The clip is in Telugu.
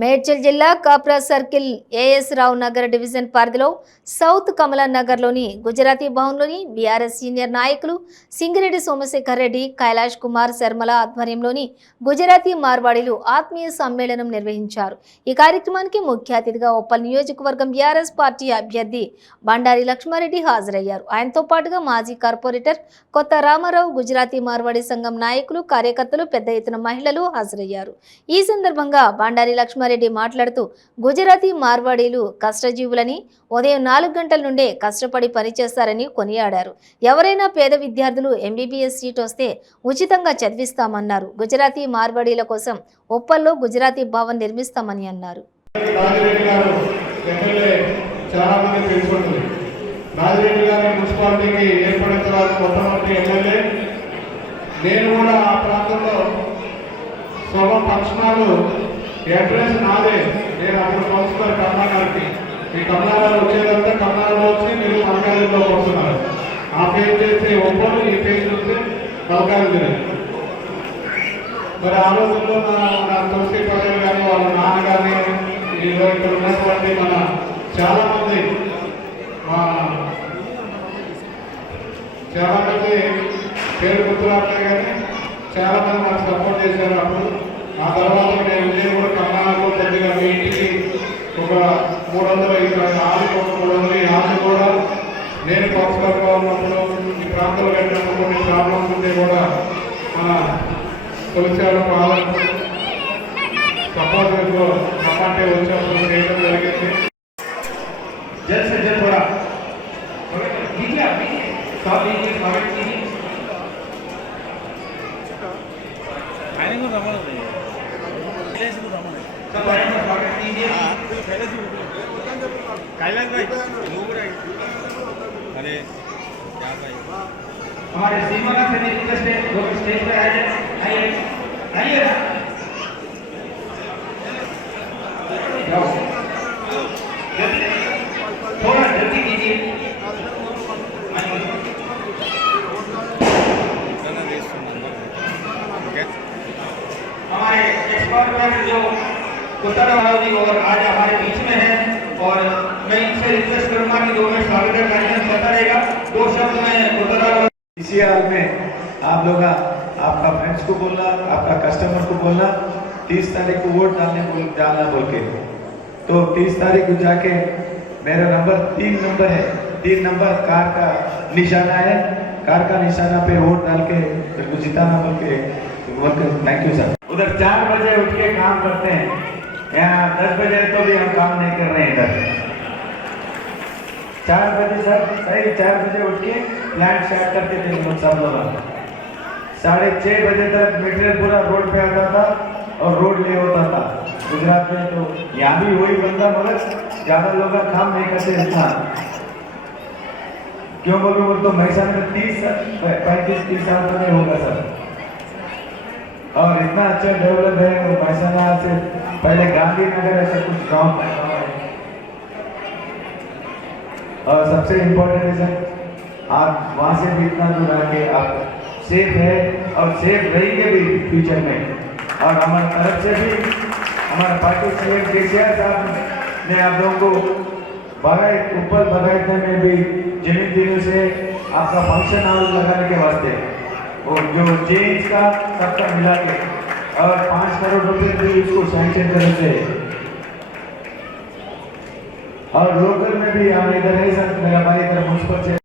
మేడ్చల్ జిల్లా కాప్రా సర్కిల్ ఏఎస్ రావు నగర్ డివిజన్ పరిధిలో సౌత్ కమలా నగర్లోని గుజరాతీ భవన్లోని బీఆర్ఎస్ సీనియర్ నాయకులు సింగిరెడ్డి సోమశేఖర్ రెడ్డి, కైలాష్ కుమార్ శర్మల ఆధ్వర్యంలోని గుజరాతీ మార్వాడీలు ఆత్మీయ సమ్మేళనం నిర్వహించారు. ఈ కార్యక్రమానికి ముఖ్య అతిథిగా ఉప్పల్ నియోజకవర్గం బీఆర్ఎస్ పార్టీ అభ్యర్థి బండారి లక్ష్మారెడ్డి హాజరయ్యారు. ఆయనతో పాటుగా మాజీ కార్పొరేటర్ కొత్త రామారావు, గుజరాతీ మార్వాడీ సంఘం నాయకులు, కార్యకర్తలు, పెద్ద ఎత్తున మహిళలు హాజరయ్యారు. ఈ సందర్భంగా బండారి లక్ష్మారెడ్డి మాట్లాడుతూ గుజరాతీ మార్వాడీలు కష్టజీవులని, ఉదయం 4 గంటల నుండే కష్టపడి పనిచేస్తారని కొనియాడారు. ఎవరైనా పేద విద్యార్థులు ఎంబీబీఎస్ సీట్ వస్తే ఉచితంగా చదివిస్తామన్నారు. గుజరాతీ మార్వాడీల కోసం ఉప్పల్లో గుజరాతీ భవన్ నిర్మిస్తామని అన్నారు. అడ్రస్ నాదే. నేను అప్పుడు కౌన్సిలర్ కమలాగారికి ఈ కమలాగారు వచ్చేదంతా కమలాలో వచ్చి మీరు మల్కాజ్గిరిలో వస్తున్నారు. ఆ పేరు చేస్తే ఒప్పలు, ఈ పేరు చూస్తే మల్కాజ్గిరి. మరి ఆ రోజుల్లో నా తులసి పటేల్ కానీ వాళ్ళ నాన్నగారిని ఇక్కడ ఉన్నటువంటి మన చాలామంది పేరు గుర్తురాట్లే కానీ చాలామంది మనకు సపోర్ట్ చేశారు. అప్పుడు ఆ తర్వాత నేను కూడా కర్ణాటకలో కొద్దిగా మీ ఇంటికి ఒక 300 కూడా నేను కౌన్సిలర్గా ఉన్నప్పుడు ఈ ప్రాంతంలో కట్టినప్పుడు కొన్ని ప్రాబ్లమ్స్ ఉంటే కూడా మన పోలీసులు సపోర్ట్తో సమాటే వచ్చేప్పుడు చేయడం జరిగింది. కూడా अरे क्या भाई हमारे सीमा से रिक्वेस्ट है वो स्टेज पर आ जाए. आइए आइए थोड़ा जल्दी कीजिए. हमारे एक्सपर्ट जो कुत्ताराव जी और आज हमारे बीच में है और मैं इनसे रिक्वेस्ट करूंगा कि 2 मिनट स्वागत का कार्यक्रम चलता रहेगा. 2 शब्द में कुत्ताराव इसी हाल में आप लोग आपका फ्रेंड्स को बोलना, आपका कस्टमर को बोलना 30 तारीख को वोट डालना बोल के. तो 30 तारीख को जाके मेरा नंबर 3 नंबर है. 3 नंबर कार का निशाना है. कार का निशाना पे वोट डाल के फिर को जिताना बोल के. Thank you sir. उधर 4 बजे उठ के काम करते हैं. यहाँ 10 बजे तो भी हम काम नहीं कर रहे हैं. इधर 4 बजे सर सही 4 बजे उठ के प्लांट स्टार्ट करते थे हम सब लोग. 6:30 बजे तक मटेरियल पूरा रोड पे आता था और रोड ले होता था. गुजरात में तो यहाँ भी वही बंदा मगर ज्यादा लोग काम नहीं करते इतना. क्यों बोलूँ तो महसाना में 35-30 साल तो नहीं होगा सर. और इतना अच्छा डेवलप है. और महसाना से पहले गांधीनगर ऐसा कुछ गाँव था. और सबसे इम्पोर्टेंट है सर आप वहाँ से भी इतना दूर आके आप सेफ है और सेफ रहेंगे भी फ्यूचर में. और हमारी तरफ से भी हमारे पार्टी सीएम केसीआर साहब ने आप लोगों को ऊपर बगायतने में भी जमीन दिनों से आपका फंक्शन हॉल लगाने के वास्ते और जो चेंज का सबका मिला के और 5 करोड़ रुपये भी इसको सैंक्शन करते हैं. और लोकल में भी हम इधर है सर मेरा भाई इधर मुझ पर